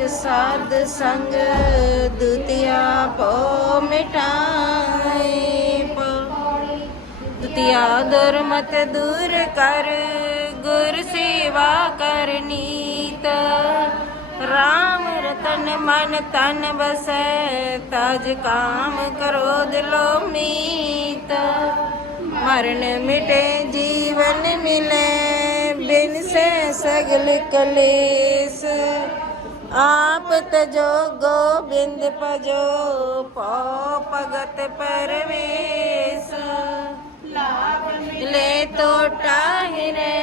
ਨਾਨਕ ਸਾਧ ਸੰਗ ਦੁਤਿਆ ਪੋ ਮਿਟਾਏ ਪੋ ਦੁਤਿਆ ਦੁਰਮਤ ਦੂਰ ਕਰ, ਗੁਰ ਸੇਵਾ ਕਰਨੀਤ ਰਾਮ ਰਤਨ ਮਨ ਤਨ ਬਸੈ, ਤਜ ਕਾਮ ਕਰੋ ਦਿਲੋ ਮੀਤ। ਮਰਨ ਮਿਟੇ ਜੀਵਨ ਮਿਲੇ ਬਿਨ ਸੇ ਸਗਲ ਕਲੇਸ। आप तजो गोविंद पजो पौ भगत परवेश। ले तो टाहिरे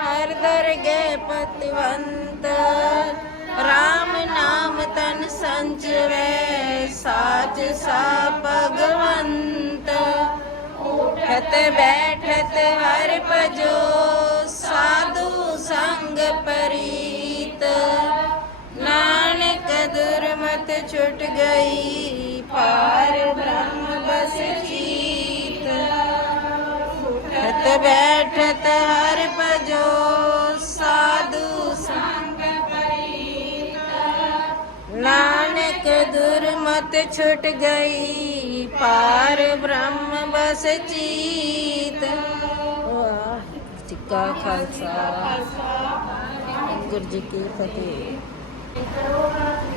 हर दरगे पतिवंत। राम नाम तन संचवे साज सा भगवंत। उठत बैठत हर पजो ਦੁਰਮਤ ਛੁਟ ਗਈ ਪਾਰ ਬ੍ਰਹਮ ਬਸ ਚੀਤ। ਉਠਤ ਬੈਠਤ ਹਰ ਭਜੋ, ਸਾਧੂ ਸੰਗ ਪਰੀਤ। ਨਾਨਕ ਦੁਰਮਤ ਛੁਟ ਗਈ ਪਾਰ ਬ੍ਰਹਮ ਬਸ ਚੀਤ। ਵਾਹ ਜੀ ਕਾ ਖਾਲਸਾ। ਵਾਹਿਗੁਰੂ ਜੀ ਕੀ ਫਤਿਹ।